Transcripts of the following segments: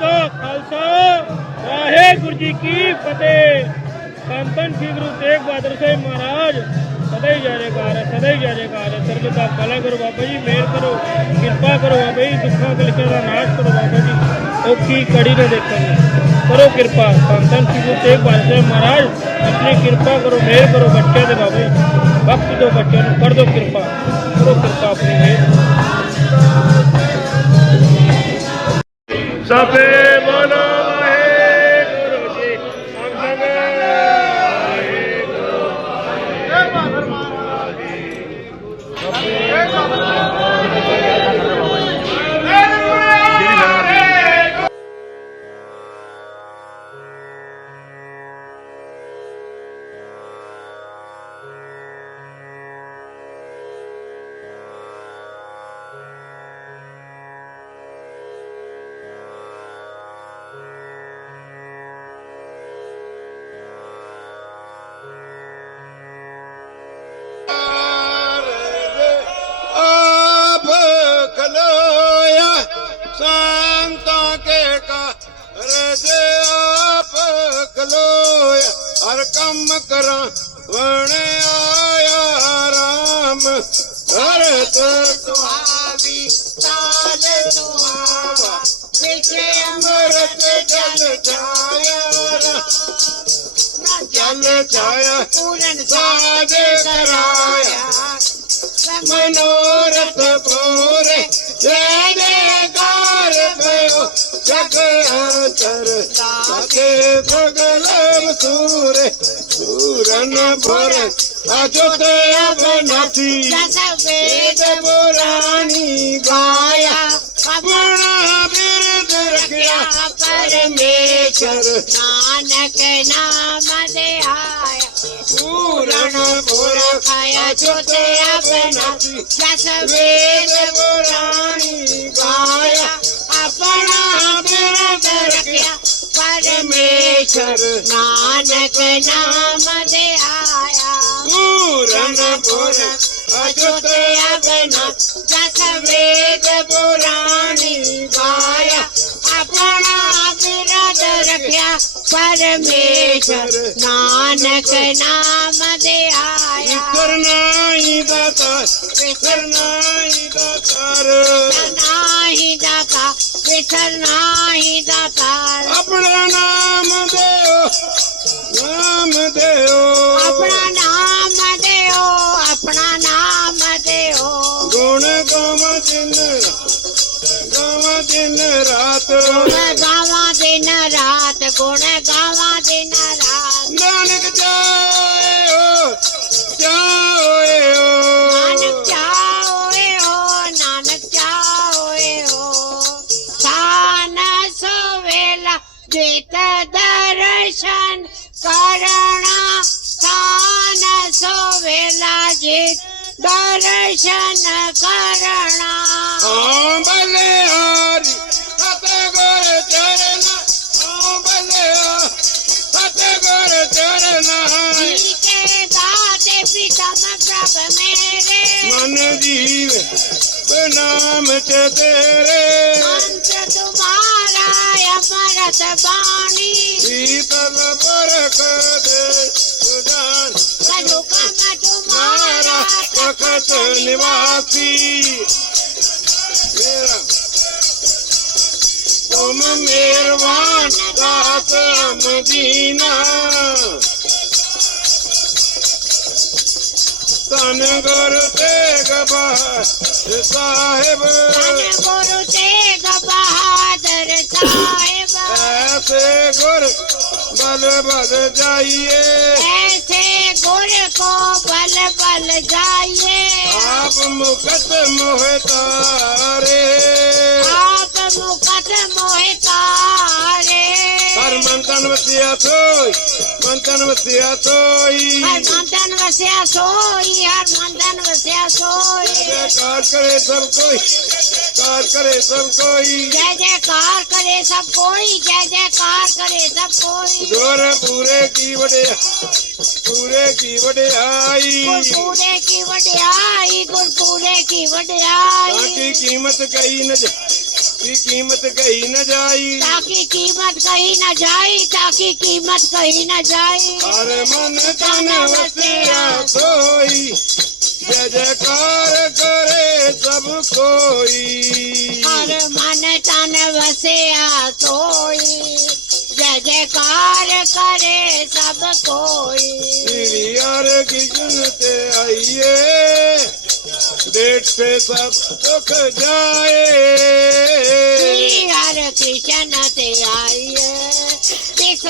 ਕਾ ਖਾਲਸਾ ਵਾਹਿਗੁਰੂ ਜੀ ਕੀ ਫਤਿਹ ਸੰਤਨ ਸ੍ਰੀ ਗੁਰੂ ਤੇਗ ਬਹਾਦਰ ਸਾਹਿਬ ਮਹਾਰਾਜ ਸਦਾ ਹੀ ਜੈ ਜੈਕਾਰ ਹੈ ਸਦਾ ਹੀ ਜੈ ਜੈਕਾਰ ਹੈ ਸਰਬਤ ਦਾ ਭਲਾ ਕਰੋ ਬਾਬਾ ਜੀ ਮਿਹਰ ਕਰੋ ਕਿਰਪਾ ਕਰੋ ਬਾਬਾ ਜੀ ਦੁੱਖਾਂ ਕਲੇਸ਼ਾਂ ਦਾ ਨਾਸ਼ ਕਰੋ ਬਾਬਾ ਜੀ ਔਖੀ ਕੜੀ ਨਾ ਦੇਖਣ ਕਰੋ ਕਿਰਪਾ ਸੰਤਨ ਸ੍ਰੀ ਗੁਰੂ ਤੇਗ ਬਹਾਦਰ ਸਾਹਿਬ ਮਹਾਰਾਜ ਆਪਣੀ ਕਿਰਪਾ ਕਰੋ ਮਿਹਰ ਕਰੋ ਬੱਚਿਆਂ ਦੇ ਬਾਬਾ ਜੀ ਬਖਸ਼ ਦਿਓ ਬੱਚਿਆਂ ਨੂੰ ਕਰ মুস্তাফে ਹਰ ਕੰਮ ਕਰਾਂ ਵਣ ਆਇਆ ਰਾਮ। ਹਰਤ ਸੁਹਾਵੀ ਤਾਲ ਸੁਹਾਵਾ ਵਿਖੇ ਅੰਮ੍ਰਿਤ ਜਲ ਛਾਇਆ ਜਲ ਛਾਇਆ ਪੂਰਨ ਸਾਜੇ ਕਰਾਇਆ। ਮਨੋਰਥ ਪੂਰੇ ਜੈ ਜੈਕਾਰ ਭਇਓ ਜਗ ਅੰਤਰ। ਸਾਕੇ ਭਗਲਮ ਸੂਰੇ ਪੂਰਨ ਭਰ ਅਜੋਤ ਅਬਨਾਤੀ ਜਸ ਵੇਦ ਵੇਦ ਪੁਰਾਣੀ ਗਾਇਆ ਆਪਣਾ ਬਿਰਦ ਰੱਖਿਆ ਪਰਮੇਸ਼ਰ ਨਾਨਕ ਨਾਮ ਦੇ ਆਇਆ ਪੂਰਨ ਪੁਰਖ ਖਾਇਆ ਜੋਤੇ ਆਪਣਾ ਜਸ ਵੇਦ ਪਰਮੇਸ਼ਰ ਨਾਨਕ ਨਾਮ ਦੇ ਆਇਆ। ਪੂਰਨ ਪੁਰਖ ਅਜੁਤ ਆਪਣਾ ਜਸ ਵੇਦ ਪੁਰਾਣੀ ਗਾਇਆ ਆਪਣਾ ਬਿਰਦ ਰੱਖਿਆ ਪਰਮੇਸ਼ਰ ਨਾਨਕ ਨਾਮ ਦੇ ਆਇਆ ਕਰਨਾਈ ਦਾਤਾ ਕਰਨਾਈ ਦਾਤਾਰ ਨਾਹੀ ਦਾਤਾ ਵਿਸਰ ਨਾਹੀ ਦਾਤਾ ਆਪਣਾ ਨਾਮ ਦਿਓ ਨਾਮ ਦਿਓ ਆਪਣਾ ਨਾਮ ਦਿਓ ਆਪਣਾ ਨਾਮ ਦਿਓ ਗੁਣ ਗਾਵਾਂ ਦਿਨ ਗਾਵਾਂ ਰਾਤ ਨਾਨਕ ਜਾਇਓ ਜਾਇਓ ਨਾਨਕ ਚਾਓਏ ਹੋ ਨਾਨਕ ਚਾਓਏ ਹੋ ਸਾਨ ਸੋਵੇਲਾ ਜਿਤ ਦਰਸ਼ਨ ਕਰਣਾ ਸਾਨ ਸੋਵੇਲਾ ਜਿਤ ਦਰਸ਼ਨ ਕਰਣਾ ਹਾਂ ਬੱਲੇ ਹਾਰੀ ਦਾਤੇ ਪਿਤਮ ਪ੍ਰਭ ਮੇਰੇ ਮਨ ਜੀਵ ਬਨਾਮ ਚ ਤੇਰੇ ਅੰਤ ਤੁਮਾਰਾ ਅਮਰਤ ਬਾਣੀ ਸ਼ੀਤਲ ਬਰਖ ਦੇ ਸੁਜਾਨ ਸਜੁਕਮ ਮਾਰਾ ਤਨ ਗੁਰ ਤੇਗ ਬਹਾਦਰ ਸਾਹਿਬ। ਧੰਨ ਗੁਰੂ ਤੇਗ ਬਹਾਦਰ ਸਾਹਿਬ। ਐਸੇ ਗੁਰ ਬਲ ਬਲ ਜਾਈਏ। ਐਸੇ ਗੁਰ ਕੋ ਬਲ ਬਲ ਜਾਈਏ। ਆਪ ਮੁਕਤ ਮੋਹਿ ਤਾਰੇ। ਆਪ ਮੁਕਤ ਮੋਹਿ ਤਾਰੇ। ਮਨ ਵਸਿਆ ਸੋਈ ਮਨ ਤਨ ਵਸਿਆ ਸੋਈ ਹਰ ਮੰਦਨ ਵਸਿਆ ਸੋਈ ਹਰ ਮੰਦਨ ਵਸਿਆ ਸੋਈ ਜੈਕਾਰ ਕਰੇ ਸਭ ਕੋਈ ਕਾਰ ਕਰੇ ਸਭ ਕੋਈ ਜੈ ਜੈਕਾਰ ਕਰੇ ਸਭ ਕੋਈ ਜੈ ਜੈਕਾਰ ਕਰੇ ਸਭ ਕੋਈ ਗੁਰ ਪੂਰੇ ਕੀ ਵਡਿਆ ਪੂਰੇ ਕੀ ਵਡਿਆਈ ਗੁਰਪੂਰੇ ਕੀ ਵਡਿਆਈ ਗੁਰਪੂਰੇ ਕੀ ਵਡਿਆਈ ਕੀਮਤ ਕਈ ਨ की कीमत कही न जाई ताकि कीमत कहीं न जाए ताकि कीमत कहीं न जाए हर मन तन वसिया सोई जय जयकार करे सब कोई हर मन तन वसिया सोई जय जयकार करे सब कोई श्री हर की सुनते आइए डेट पे सब दुख जाए श्री हर कृष्ण ते आइए दिख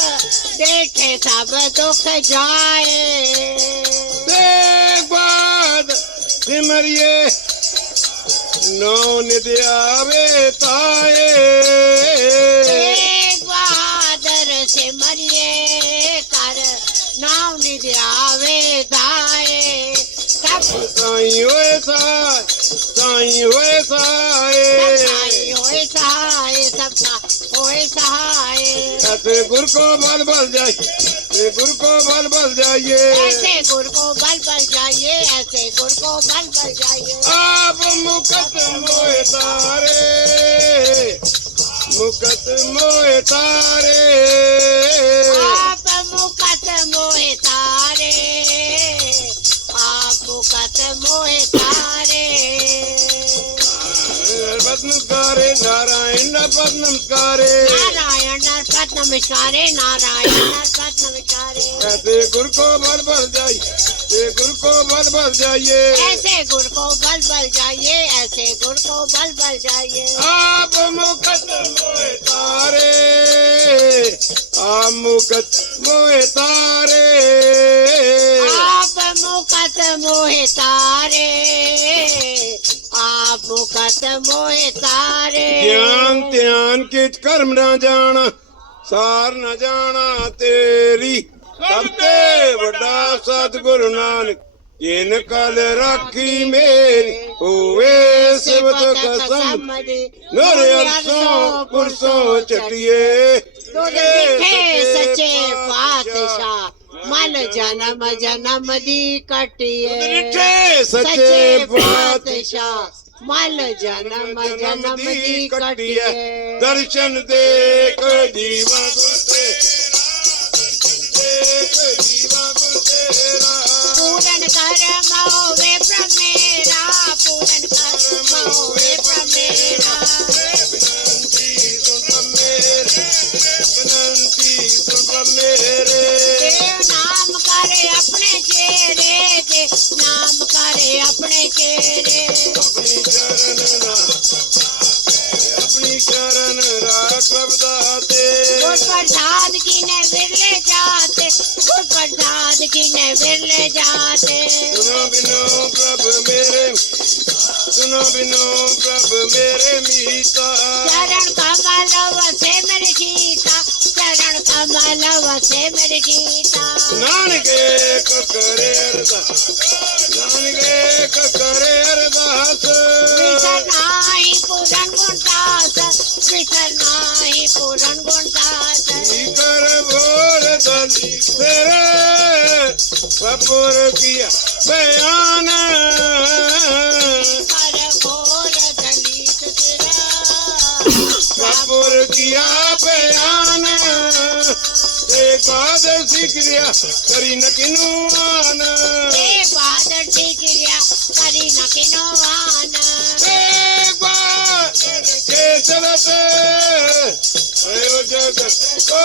देखे सब दुख जाए देख बाद सिमरिए नौ निद्यावे ताए साई होए साई साई होए साई सहाय गुर को बल बल जाए ऐसे गुर को बल बल जाइए ऐसे गुर को बल बल जाइए ऐसे गुर को बल बल जाइए आप मुकत मोए तारे मुकत मोए तारे नारायण पद नमस्कारे नारायण नरपत नमस्कारे नारायण नरपत नमस्कारे ऐसे गुर को बल बल जाइए ऐसे गुर को बल बल जाइए। ऐसे गुर को बल बल जाइए ऐसे गुर को बल बल जाइए। आप मुकत मोए तारे आप मुकत मोए तारे। आप मुकत मोहे तारे। ਆਪ ਕਤ ਮੋਏ ਤਾਰੇ। ਗਿਆਨ ਧਿਆਨ ਕਿਛ ਕਰਮ ਨਾ ਜਾਣਾ ਸਾਰ ਨਾ ਜਾਣਾ ਤੇਰੀ। ਸਭ ਤੇ ਵੱਡਾ ਸਤਿਗੁਰੂ ਨਾਨਕ ਜਿਨ ਕਲ ਰਾਖੀ ਮੇਰੀ ਹੋਵੇ ਸਿਵਤ ਕਸਮ। ਨਰ ਅਰਸੋਂ ਪੁਰਸੋਂ ਚਟਿਏ ਤੁਧ ਦਿਖੇ ਸੱਚੇ ਪਾਤਸ਼ਾਹ। ਮਨ ਜਨਮ ਜਨਮ ਦੀ ਕਟਿਏ ਸੱਚੇ ਪਾਤਸ਼ਾਹ ਮਨ ਜਨਮ ਜਨਮ ਦੀ ਕਟਿਏ ਦਰਸ਼ਨ ਦੇਖ ਜੀਵਾ ਗੁਰ ਤੇਰਾ ਦੇਖ ਜੀਵਾ ਗੁਰ ਤੇਰਾ ਪੂਰਨ ਕਰਮ ਹੋਵੇ ਪ੍ਰਮੇਰਾ ਪੂਰਨ ਕਰਮ ਹੋਵੇ ਪ੍ਰਮੇਰਾ ਬਨੰਤੀ ਸੁਣ ਮੇਰੇ ਚੇਰੇ ਤੇ ਨਾਮ ਕਰੇ ਆਪਣੇ ਚੇਰੇ ਆਪਣੀ ਚਰਨ ਆਪਣੀ ਚਰਨ ਰਾਖ ਰਬਦਾ ਤੇ ਗੁਰ ਪ੍ਰਸਾਦ ਕੀ ਨੇ ਵਿਰਲੇ ਜਾਤੇ ਗੁਰ ਪ੍ਰਸਾਦ ਕੀ ਨੇ ਵਿਰਲੇ ਜਾਤੇ। ਸੁਨੋ ਬਿਨੋ ਪ੍ਰਭ ਮੇਰੇ ਸੁਨੋ ਬਿਨੋ ਪ੍ਰਭ ਮੇਰੇ ਮੀਤਾ। ਚਰਨ ਕਮਲ ਵਸੇ ਮੇਰੇ ਜੀਤਾ ਚੜਨ ਕਮਲ ਵਸੇ ਮੇਰੀ ਜੀਤਾ ਨਾਨਕੇ ਕਕਰੇ ਅਰਦਾ ਨਾਨਕੇ ਕਕਰੇ ਅਰਦਾਸ। ਵਿਚਨ ਆਈ ਪੂਰਨ ਗੁਣ ਦਾਸ ਵਿਚਨ ਆਈ ਪੂਰਨ ਗੁਣ ਦਾਸ ਕਰ ਭੋਰ ਦਲੀ ਤੇਰੇ ਬਪੁਰ ਕੀਆ ਬਿਆਨ। ਕਰ ਭੋਰ सिखल करी न किनवान सिखीन खे चलत को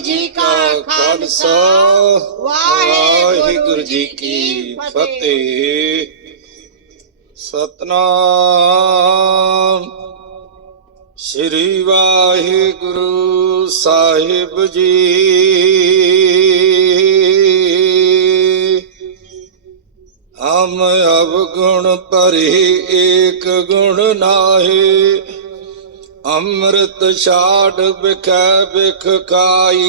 ਜੀ ਕਾ ਖਾਲਸਾ, ਵਾਹਿਗੁਰੂ ਜੀ ਕੀ ਫਤਿਹ। ਸਤਨਾਮ। ਸ੍ਰੀ ਵਾਹਿਗੁਰੂ ਸਾਹਿਬ ਜੀ। ਹਮ ਅਵਗੁਣ ਭਰੇ ਏਕ ਗੁਣ ਨਾਹੀ। ਅੰਮ੍ਰਿਤ ਛਾੜ ਬਿਖੈ ਬਿਖ ਖਾਈ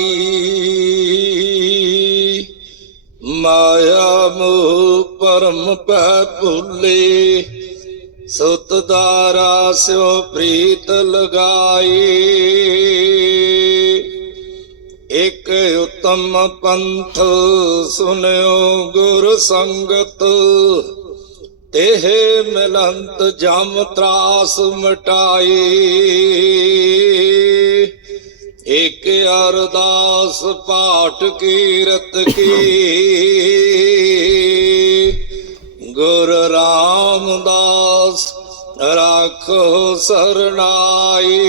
ਮਾਇਆ ਮੋਹ ਪਰਮ ਪੈ ਭੁੱਲੇ, ਸੁਤ ਦਾਰਾ ਸਿਓ ਪ੍ਰੀਤ ਲਗਾਈ ਇਕ ਉਤਮ ਪੰਥ ਸੁਨਿਓ ਗੁਰ ਸੰਗਤ ਤੇਹ ਮਿਲੰਤ ਜਮ ਤਰਾਸ ਮਟਾਈ। ਇਕ ਅਰਦਾਸ ਪਾਠ ਕੀਰਤ ਕੀ। ਗੁਰ ਰਾਮਦਾਸ ਰਾਖੋ ਸਰਨਾਈ।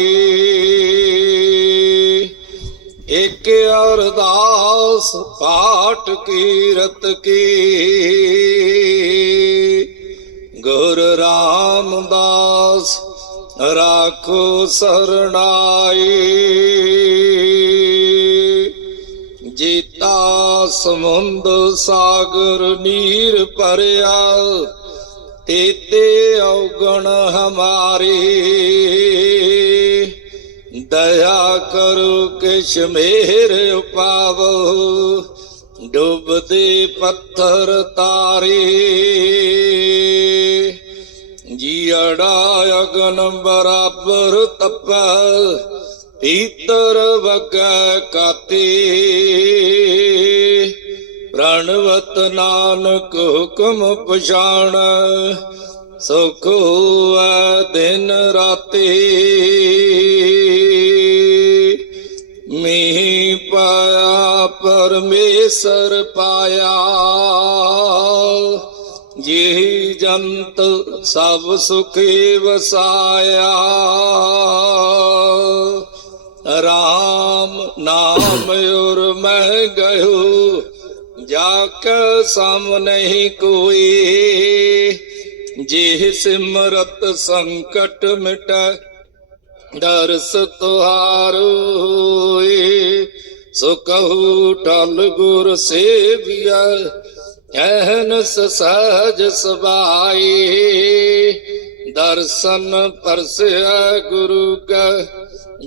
ਇਕ ਅਰਦਾਸ ਪਾਠ ਕੀਰਤ ਕੀ। ਗੁਰ ਰਾਮਦਾਸ, ਰਾਖੋ ਸਰਣਾਈ। ਜੀਤਾ ਸਮੁੰਦ ਸਾਗਰ ਨੀਰ ਭਰਿਆ, ਤੇਤੇ ਔਗਣ ਹਮਾਰੇ। ਦਇਆ ਕਰੋ ਕਿਛ ਮੇਰ ਉਪਾਵੋ, ਡੁੱਬਦੇ ਪੱਥਰ ਤਾਰੇ। ਜੀੜਾ ਅਗਨ ਬਰਾਬਰ ਤਪੈ ਪੀਤਰ ਵਗੈ ਕਾਤੇ। ਪ੍ਰਣਵਤ ਨਾਨਕ ਹੁਕਮ ਪਛਾਣ, ਸੁਖ ਹੋਐ ਦਿਨ ਰਾਤੀ। ਮੀਂਹ ਪਾਇਆ, ਪਰਮੇਸ਼ਰ ਪਾਇਆ। ਜਿਹੀ ਜੰਤ ਸਭ ਸੁਖੀ ਵਸਾਇਆ। ਰਾਮ ਨਾਮ ਉਰ ਮੈਂ ਗਇਓ ਜਾ ਕੇ ਸਮ ਨਹੀਂ ਕੋਈ। ਜੇ ਸਿਮਰਤ ਸੰਕਟ ਮਿਟੈ, ਦਰਸ ਤੁਹਾਰ ਹੋਏ। ਸੋ ਕਹੂ ਟਲ ਗੁਰ ਸੇਵਿਆ ਐਹਨਸ ਸਹਜ ਸਬਾਈ, ਦਰਸ਼ਨ ਪਰਸਿਆ ਗੁਰੂ ਕਾ,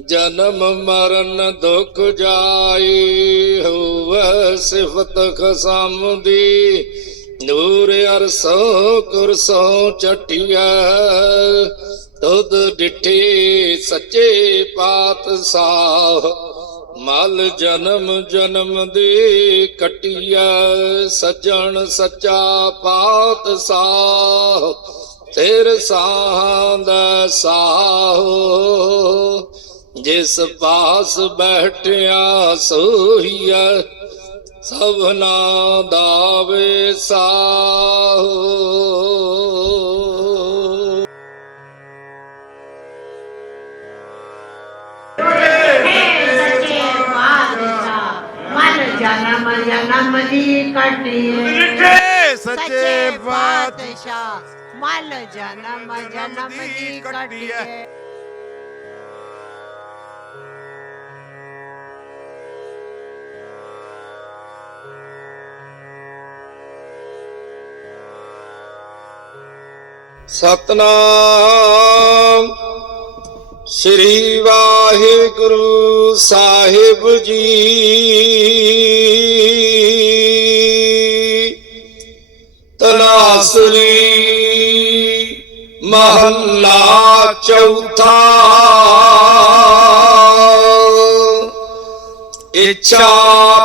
ਜਨਮ ਮਰਨ ਦੁਖ ਜਾਈ, ਹੋਵੇ ਸਿਫਤ ਖਸਮ ਦੀ ਨੂਰ ਅਰਸੋ ਕੁਰਸੋ ਚਟਿਆ ਤੁਧ ਡਿਠੇ ਸੱਚੇ ਪਾਤਸ਼ਾਹ। ਮਲ ਜਨਮ ਜਨਮ ਦੇ ਕਟਿਆ, ਸਜਣ ਸੱਚਾ ਪਾਤ ਸਾਹ ਤੇਰ ਸਾਹਾਂ ਦਾ ਸਾਹ। ਜਿਸ ਪਾਸ ਬੈਠਿਆ ਸੋਹੀਆ ਸਭਨਾ ਦਾਵੇ ਸਾਹੋ। ਜਨਮ ਦੀ ਕਟਿਏ ਮਿੱਠੇ ਸੱਚੇ ਪਾਤਸ਼ਾਹ ਮਨ ਜਨਮ ਜਨਮ ਦੀ ਕਟਿਏ ਸਤਨਾਮ ਸ੍ਰੀ ਵਾਹਿਗੁਰੂ ਸਾਹਿਬ ਜੀ। ਮਹੱਲਾ ਚੌਥਾ। ਇੱਛਾ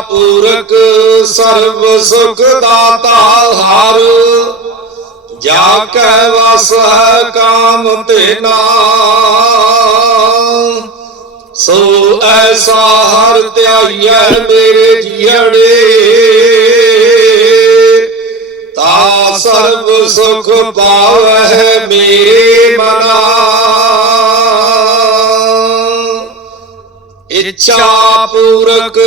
ਪੂਰਕ ਸਰਬ ਸੁਖ ਦਾਤਾ ਹਰ ਜਾ ਕੈ ਵਸ ਹੈ ਕਾਮ ਤੇਨਾ ਸੋ ਐਸਾ ਹਰ ਧਿਆਈਐ ਮੇਰੇ ਜੀੜੇ ਤਾ ਸਰਬ ਸੁਖ ਪਾਵੈ ਮੇਰੇ ਮਨਾ। ਇੱਛਾ ਪੂਰਕ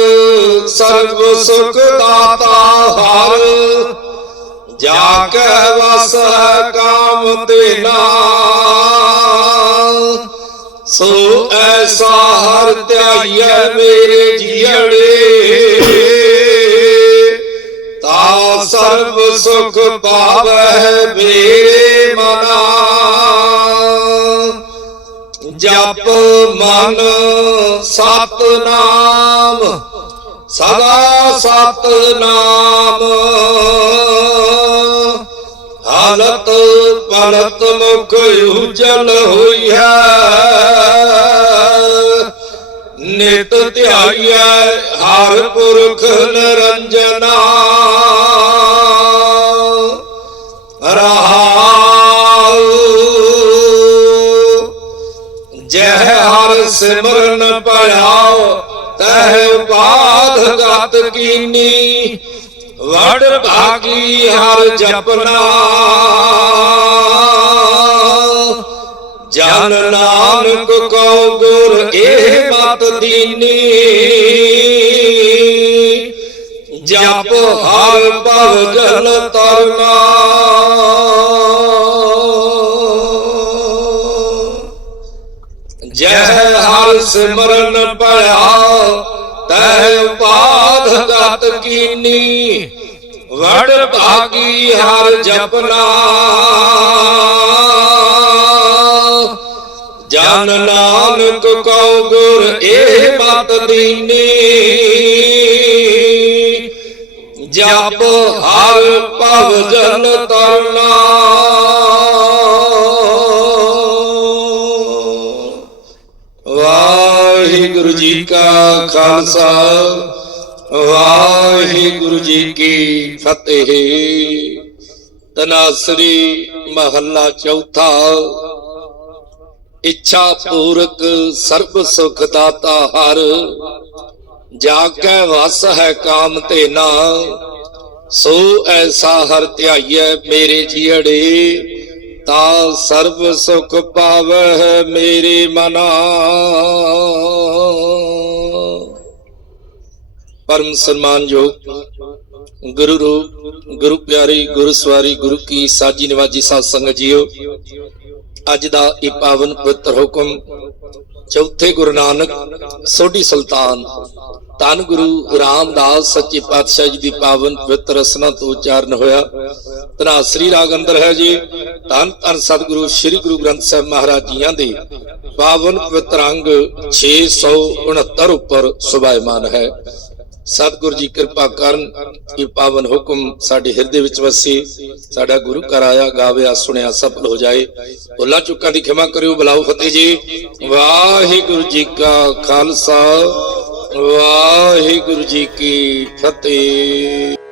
ਸਰਬ ਸੁਖ ਦਾਤਾ ਹਰ। ਜਾ ਕੇ ਵਸ ਕਾਮ ਤੇ ਸੋ ਐਸਾ ਹਰ ਧਿਆਈਐ ਮੇਰੇ ਜੀੜੇ ਸਰਬ ਸੁਖ ਪਾਵੈ ਮੇਰੇ ਮਨਾ। ਜਪ ਮਨ ਸਤਨਾਮ, ਸਦਾ ਸਤਨਾਮ। ਹਾਲਤ ਪਲਤ ਮੁਖ ਉਜਲ ਹੋਈ ਹੈ। ਨਿਤ ਧਿਆਈਐ ਹਰ ਪੁਰਖ ਨਿਰੰਜਨਾ। ਰਹਾਉ ਜਹ ਹਰ ਸਿਮਰਨ ਪੜਾਓ ਤਹਿ ਬਾਧ ਗਤ ਕੀਨੀ। ਵਡ ਭਾਗੀ ਹਰ ਜਪਨਾ। ਜਨ ਨਾਨਕ ਕਉ ਗੁਰ ਇਹ ਮਤ ਦੀਨੀ। ਜਪ ਹਰ ਭਵ ਜਲ ਤਰਨਾ। ਜੈ ਹਰ ਸਿਮਰਨ ਪੜਾਓ ਤੈ ਬਾਧ ਗਤ ਕੀਨੀ। ਵੜ ਭਾਗੀ ਹਰ ਜਪਨਾ। ਜਨ ਨਾਨਕ ਕਉ ਗੁਰ ਇਹ ਮਤ ਦੀਨੀ। ਜਪ ਹਰ ਭਵ ਤਰਨਾ ਵਾਹਿਗੁਰੂ ਜੀ ਕਾ ਖਾਲਸਾ, ਵਾਹਿਗੁਰੂ ਜੀ ਕੀ ਫਤਿਹ। ਤਨਾਸਰੀ ਮਹੱਲਾ ਚੌਥਾ। ਇੱਛਾ ਪੂਰਕ ਸਰਬ ਸੁਖ ਦਾਤਾ ਹਰ। ਜਾ ਕੈ ਵਸ ਹੈ ਕਾਮ ਤੇ ਨਾ, ਸੋ ਐਸਾ ਹਰ ਧਿਆਈਐ ਮੇਰੇ ਜੀੜੇ ਤਾ ਸਰਬ ਸੁਖ ਪਾਵਹਿ ਮੇਰੇ ਮਨਾ। ਪਰਮ ਸਨਮਾਨਯੋਗ ਗੁਰੂ ਰੂਪ, ਗੁਰੂ ਪਿਆਰੀ, ਗੁਰੂ ਸਵਾਰੀ, ਗੁਰੂ ਕੀ ਸਾਜੀ ਨਿਵਾਜੀ ਸਾਧ ਸੰਗਤ ਜੀਓ, ਅੱਜ ਦਾ ਇਹ ਪਾਵਨ ਪਵਿੱਤਰ ਹੁਕਮ ਚੌਥੇ ਗੁਰੂ ਨਾਨਕ ਸੋਢੀ ਸੁਲਤਾਨ ਧੰਨ ਗੁਰੂ ਰਾਮਦਾਸ ਸੱਚੇ ਪਾਤਸ਼ਾਹ ਜੀ ਦੀ ਪਾਵਨ ਪਵਿੱਤਰ ਰਸਨਾ ਤੋਂ ਉਚਾਰਨ ਹੋਇਆ। ਤਨਾਸਰੀ ਰਾਗ ਅੰਦਰ ਹੈ ਜੀ। ਧੰਨ ਧੰਨ ਸਤਿਗੁਰੂ ਸ੍ਰੀ ਗੁਰੂ ਗ੍ਰੰਥ ਸਾਹਿਬ ਮਹਾਰਾਜ ਜੀਆਂ ਦੇ ਪਾਵਨ ਪਵਿੱਤਰ ਅੰਗ 669 ਉੱਪਰ ਸੁਭਾਇਮਾਨ ਹੈ। ਸਤਿਗੁਰੂ ਜੀ ਕਿਰਪਾ ਕਰਨ ਕਿ ਪਾਵਨ ਹੁਕਮ ਸਾਡੇ ਹਿਰਦੇ ਵਿੱਚ ਵਸੇ ਸਾਡਾ ਗੁਰੂ ਘਰ ਆਇਆ, ਗਾਵਿਆ, ਸੁਣਿਆ, ਸਫਲ ਹੋ ਜਾਏ। ਭੁੱਲਾਂ ਚੁੱਕਾਂ ਦੀ ਖਿਮਾ ਕਰਿਓ, ਬੁਲਾਓ ਫਤਿਹ ਜੀ। ਵਾਹਿਗੁਰੂ ਜੀ ਕਾ ਖਾਲਸਾ। ਵਾਹਿਗੁਰੂ ਜੀ ਕੀ ਫਤਿਹ।